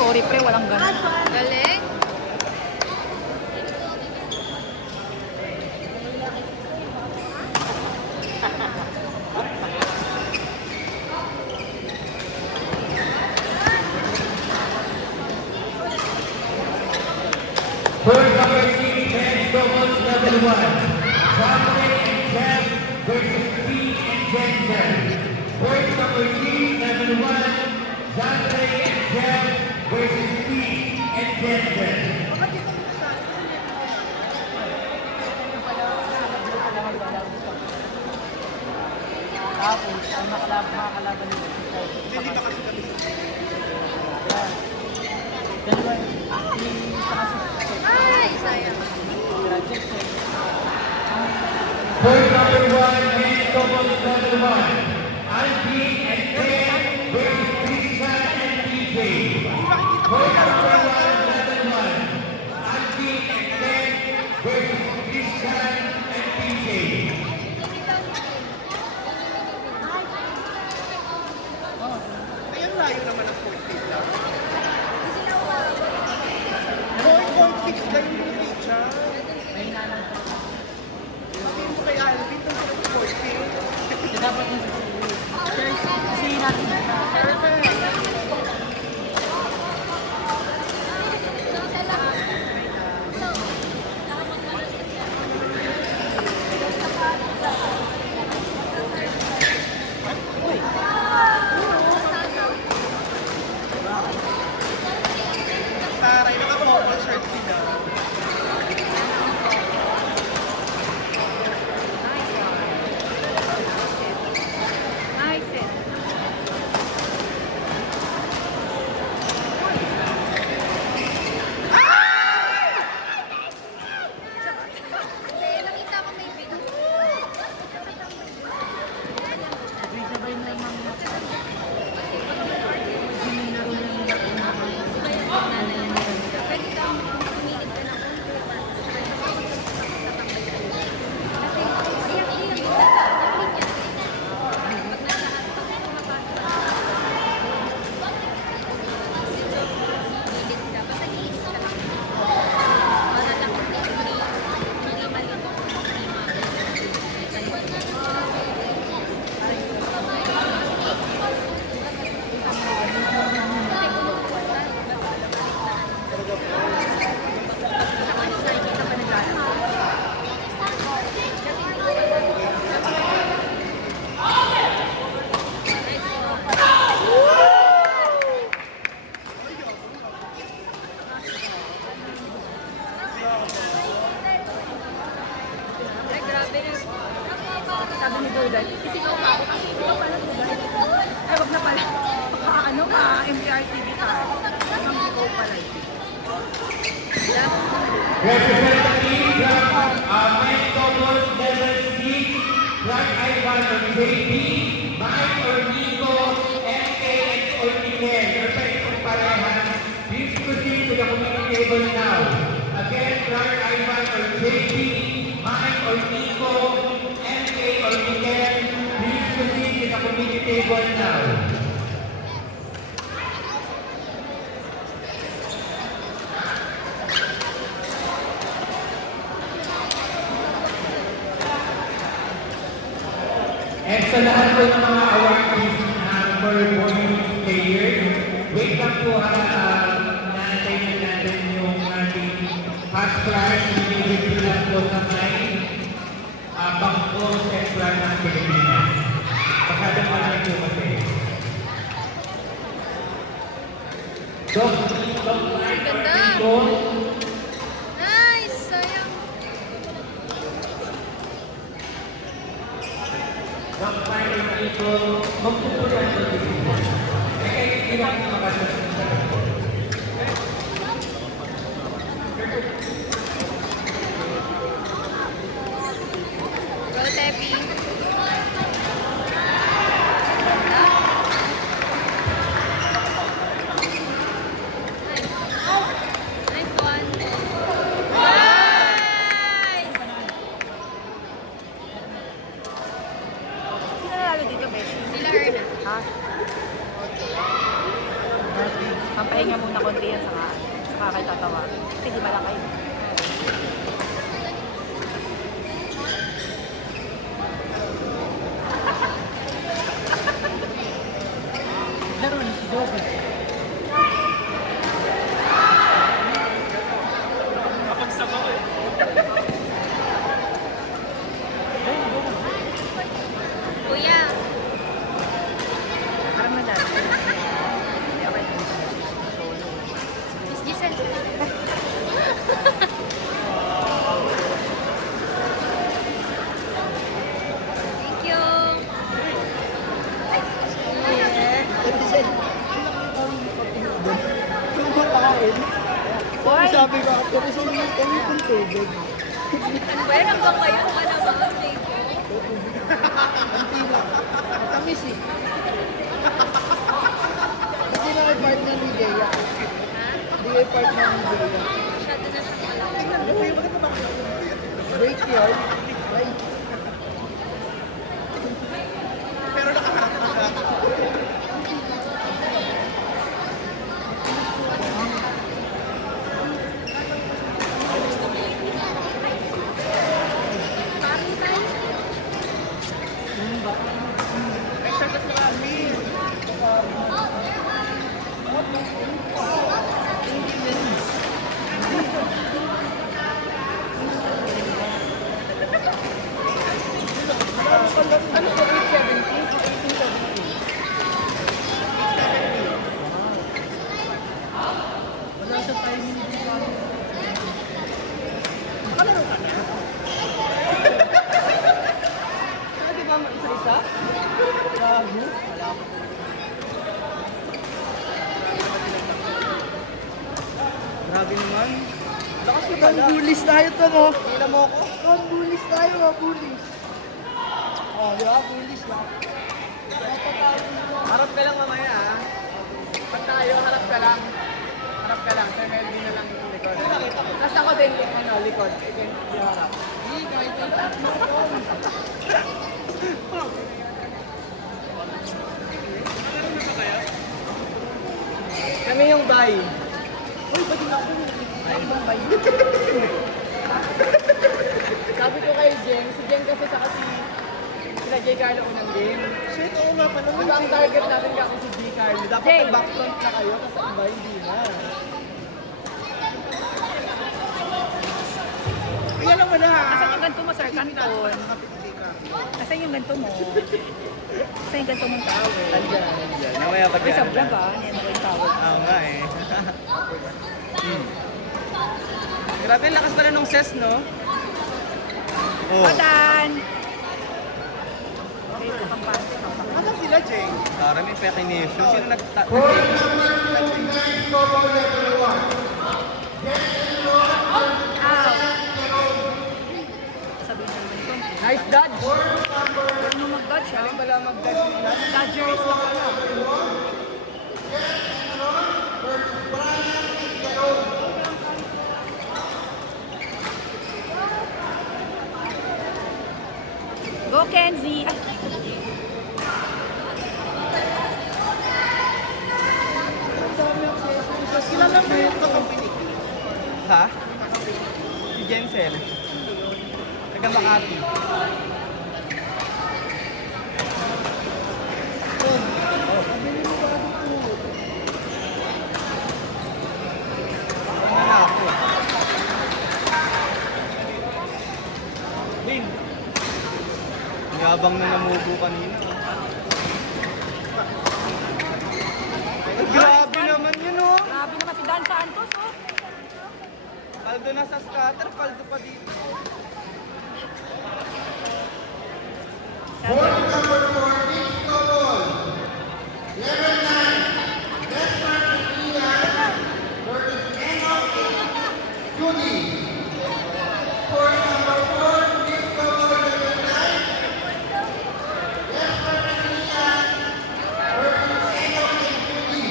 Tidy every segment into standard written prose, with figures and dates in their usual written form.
sorry pre, walang ganun. Galing. First number 6, men's doubles level 1. Zachary and Jeff versus P and Jensen. First number 6, level 1. Zachary and Jeff versus P and Jensen. Tapos, ang makakalaban nila. Hindi ba kasi kami dalawa yung Ay, sayang. First number 1, men's doubles level 1. Alvin and Ken versus Tristan and TJ. First number 1, level 1. Alvin and Ken versus Tristan and TJ. Ayun, layo naman ang 14 lang. 4.6 lang yung picture. Sabihin mo kay Alvin, ito sa 14. dapat yung kasi natin Taray, naka-formal shirt sila. Nice eh. Nakita ko may bigot. sabay na yung mga Pwede kang pumilit ka ng konti. Kasi, iyak din yung bata. Sakit yan. Pag nalahat pa kung pumapasok. Pilit ka. Basta iis ka lang. Para lang hindi malito. Ay, grabe na. Sabi ni Duday, isigaw pa ako. Isigaw pala Duday. Ay, wag na pala. Baka ano ka, MTRCB ka. Ang sigaw pala. Representative from men's doubles level 6, Clark Ivan or JP, Mike or Nico, MK or Miguel. Your friends are parehas. Please proceed to the committee table now. Again, Clark Ivan or JP, Mike or Nico, MK or Miguel. Please proceed to the committee table now. And sa lahat po ng mga awardees for morning players, wait lang po natin na natin yung ating fast flash na nilibig lang po sa may Bangko Central ng Pilipinas. Baka naman lang po kasi. Ganda. Nice! Sayang. Go, Tepi. Nice one. Nice! sino nanalo dito, Beshi? Sila Erna. Ha? Pampahe Pahinga muna konti yan saka kayo tatawagin. Kasi di ba lang kayo? Laro ni si Dobby. Kuya, Parang madali. Miss Giselle. Thank you. Why? Sabi ko, ako sa mga kami kung tubig. Ano ba yan? Hanggang kayo? Ano ba? Thank you. Matamis eh. Hindi na kayo partner ni Gea. Hindi kayo partner ni Gea. Masyado na siyang malaki. Break yard. Ay, Ano po, 870? Wala sa timing din sa akin. di ba isa-isa? Gago. Wala ko. Grabe naman. Lakas mo pala. Bullies tayo to, no? Hila mo ako? Bullies tayo, bullies. Oh, di ba? Bullies na. Harap ka lang mamaya, ha? Pag tayo, harap ka lang. Harap ka lang. Sa Melvin na lang yung likod. Tapos ako din yung likod. Ito yung harap. Kami yung bay. Uy, ba't yung ako? Ay, ibang bay. Sabi ko kay Jen, si Jen kasi sa kasi sila J. Carlo unang game. Shit, oo nga pala. Diba ang target natin kasi si J. Carlo? Dapat Jay. backfront na kayo, kasi ang bay hindi na. Kaya lang wala ha. Asan yung ganito mo, Sir Canton? Asan yung ganito mo? Asan yung ganito mong towel? Andiyan. Namaya pag Ay, sa vlog ah. Yan mo yung towel. Oo nga eh. Grabe, ang lakas pala nung ses, no? Oh. Patan! Okay, kampante. Ano sila, Jay? Parang may pekination. Sino nagta... Court number 29, Cobo level 1. Ow! Sabihin naman ito. Nice dodge! Huwag mo mag-dodge ah. Wala mag-dodge nila. Dodgers lang pala. Go Kenzie! Ay, Kilala mo yung company? Ha? Si Jensel. Taga Makati. Ano na ako? Lin. Yabang na namubo kanina. Ay, grabe naman yun, oh. grabe naman si Dan Santos oh. Paldo na sa scatter, paldo pa dito. Court number 4, Nick Cobol. Level 9, Desmond Ian versus Enoch Judy. Court number 4, Nick Cobol, level 9, Desmond Ian versus Enoch Judy.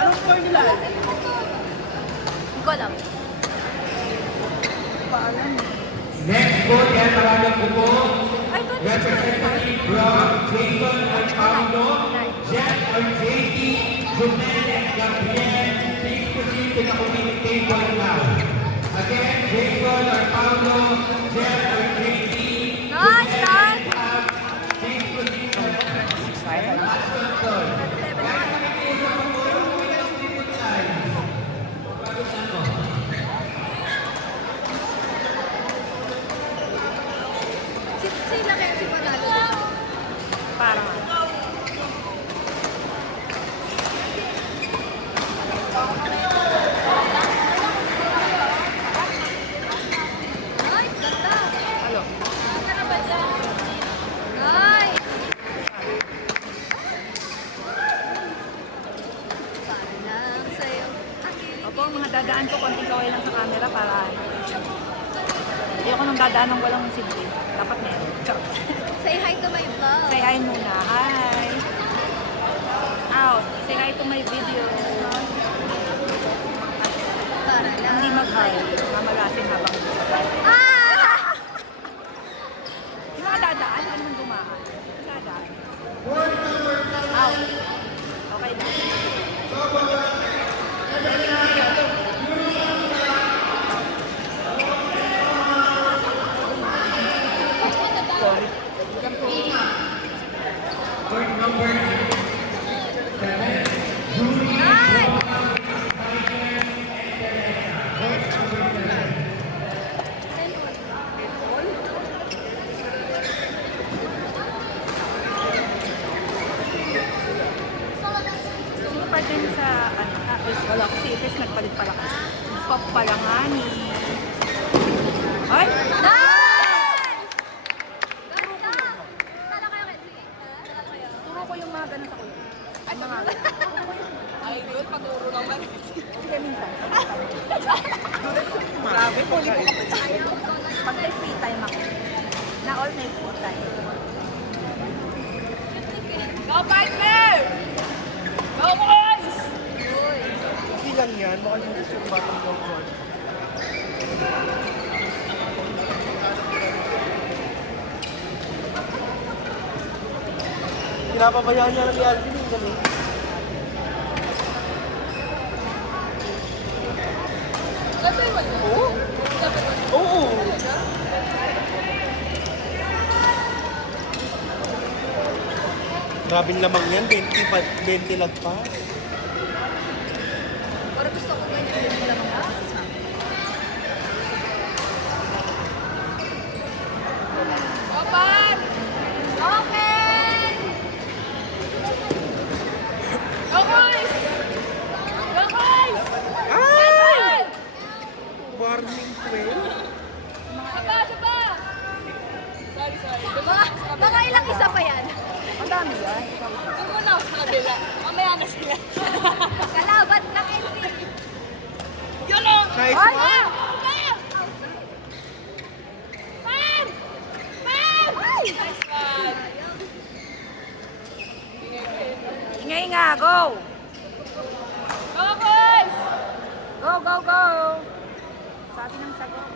Anong score nila? Hindi ko alam. pa alam. Next po, yan maraming po po. Ay, doon. Representative from Jason and Paulo, Jack or JT, Jumel and Gabriel. Please proceed to the committee table now. Again, Jason or Paulo, Jack or JT, Nice, nice. please proceed to the last control. Sila kaya si Manalo. Parang. Nice, ganda. Alo. Ganda na ba dyan? Nice. Parang sa'yo. Opo, mga dadaan ko, konting kaway lang sa camera para hindi ako nang dadaan ng walang silbi. Dapat meron. Char. Say hi to my vlog. Say hi muna. Hi! Out. Say hi to my video. Para lang Hindi mag-hi. sa'yo. Mamalasin habang Ah! yung mga dadaan, ano nang dumaan? Dadaan. Out. Okay lang. Sorry. Court number 7, Julie. Sino pa din sa, wala ko si Ipes, nagpalit pala ka. Pop pala nga ni. Ay! Nice! Ganda! Tala kayo, Kenzie? Tala kayo? Turo ko yung mga ganun sa kulo. Ay, mga Ay, doon, pag-uro naman. Sige, minsan. Grabe, huli ko kapit sa kayo. Pag may free time ako. Na all may free time. Go, partner! Go, boys! Uy. Hindi lang yan, baka hindi siya batang long short. Pinapabayaan niya lang ni Alvin yung galing. Ganda yung ano? Oo? Oo! Grabing lamang yan, 20 lag pa. Parang gusto ko ganyan yung lamang boses. Open! Open! Go, boys! Go, boys! Ay! Warning 12. Saba, saba! Sorry. Mga ilang isa pa yan? Ang dami yan. Doon muna ako sa kabila. Mamaya na sila. Kalaban ng NC. Yun o! Nice Ay! one. Man! Man! Nice one! Ingay nga, go! Go, boys! Go, go, go! Sabi ng sagot.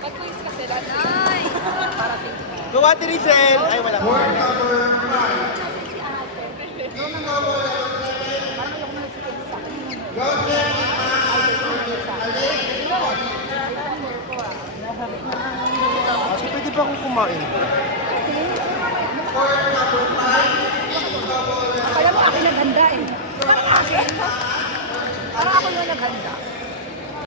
Mag-quiz ka sila. Nice! Para sa inyo. Go, Ate Rizel! Ay, wala pa. Court number 5, Parang ayoko na sa sa akin. Joseph Kasi pwede pa akong kumain. Court number